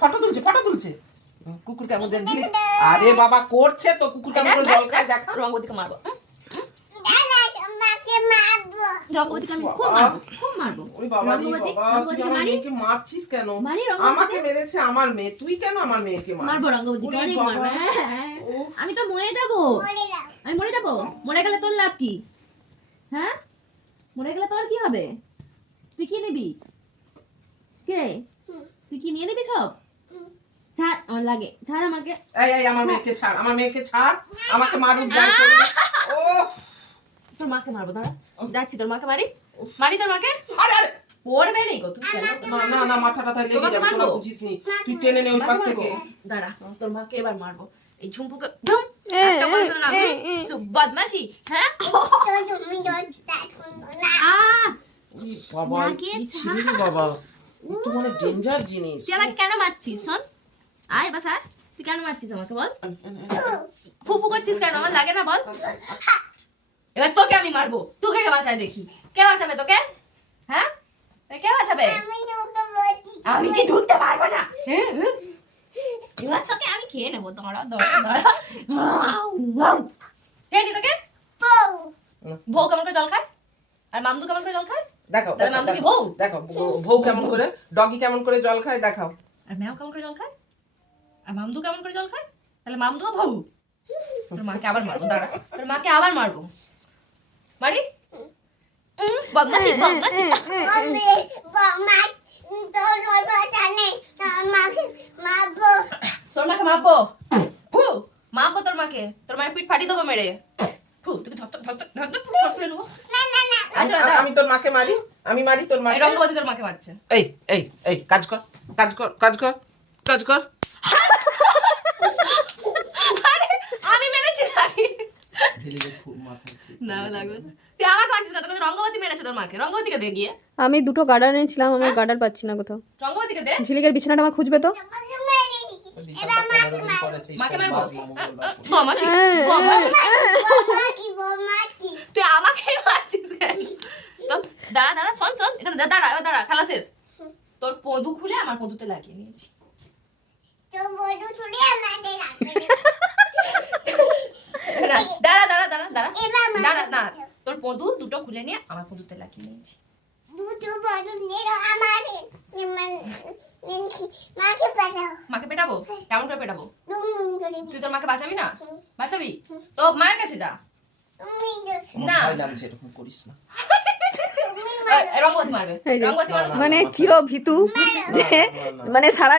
Photo তুলছে কুকুর কেমন দিলি। আরে বাবা করছে তো কুকুর কেমন করে জল খায় দেখা। রঙ্গবতীকে মারবো, রঙ্গবতীকে আমি খুব মারবো। ওরে বাবা রে বাবা, তুই আমার মেয়েকে মারছিস কেন? আমাকে মেরেছে আমার মেয়ে, তুই কেন আমার মেয়েকে মারবো? রঙ্গবতীকে অনেক মারবো। আমি তো মরে যাবো, আমি মরে যাবো। মরে গেলে তোর লাভ কি? হ্যাঁ, মরে গেলে তোর কি হবে? তুই কি নিবি? কি রে, তুই কি নিয়ে নিবি সব? ছাড়, আমার লাগে, ছাড় আমাকে। এই আমার মেয়েকে ছাড়, আমার মেয়েকে ছাড়, আমাকে মারুক যাই করে। ও তোর মাকে মারবো, দাঁড়া যাচ্ছি, তোর মাকে মারি তোর মাকে। আরে আরে পড়বে নেই গো, তুই না না মাথাটা তাই লেগে যাবে, তোরা বুঝিসনি, তুই টেনে নে ওই পাশ থেকে। দাঁড়া, তোর মাকে এবার মারবো। এই ঝুমপুকে ধুম একটা করে শোনা না, বদমাশি। হ্যাঁ বাবা কি ছিল রে বাবা, তো মানে ডেঞ্জার জিনিস। তুই আমাকে কেন মারছিস? শোন, আয় বাস আর, তুই কেন মারছিস আমাকে বল? ফুফু করছিস কেন? আমার লাগে না বল। এবার তোকে আমি মারবো, তোকে কে বাঁচায় দেখি, কে বাঁচাবে তোকে? হ্যাঁ কে বাঁচাবে? আমি কি ঢুকতে পারবো না? এবার তোকে আমি খেয়ে নেবো। দাঁড়া রেডি তোকে। বউ কেমন করে জল খায় আর মামদু কেমন করে জল খায় দেখাও মামদু কি বউ? দেখাও বউ কেমন করে, ডগি কেমন করে জল খায় দেখাও। আর ম্যাও কেমন করে জল খায় আর মামদু কেমন করে জল খায়? তাহলে মামদুও বউ। তোর মাকে আবার মারবো, দাঁড়া, তোর মাকে আবার মারবো। মারি বদমাশি বদমাশি। তোর মাকে মারবো, ফু মারবো তোর মাকে, তোর মায়ের পিঠ ফাটিয়ে দেবো মেরে। ফু তুই ধর নেবো। আমি তোর মাকে মারি, আমি মারি তোর মাকে। রঙ্গবতী তোর মাকে মারছে। এই এই এই কাজ কর কাজ কর কাজ কর কাজ কর। আরে আমি মেরেছি নাকি? না লাগবে না, তুই আমাকে মারছিস না, তোকে রঙ্গবতী মেরেছে তোর মাকে। রঙ্গবতীকে দে গিয়ে। আমি দুটো গার্ডার এনেছিলাম, আমার গার্ডার পাচ্ছি না কোথাও। রঙ্গবতীকে দে। ঝিলিকের বিছানাটা আমার খুঁজবে তো। মাকে মারবো বদমাশি বদমাশি। তুই আমাকে মারছিস কেন? তো দাঁড়া দাঁড়া, শোন শোন, এখানে দাঁড়া দাঁড়া, খেলা শেষ। তোর পদু খুলে আমার পদুতে লাগিয়ে নিয়েছি। দাঁড়া দাঁড়া দাঁড়া দাঁড়া দাঁড়া না, তোর পদু দুটো খুলে নিয়ে আমার পদুতে লাগিয়ে নিয়েছি। মাকে পেটাবো? কেমন করে পেটাবো? তুই তোর মাকে বাঁচাবি না? বাঁচাবি তো মায়ের কাছে যা। না এরকম করিস না। রঙ্গবতী মারবে, রঙ্গবতী মারবে। মানে চির ভীতু, মানে সারা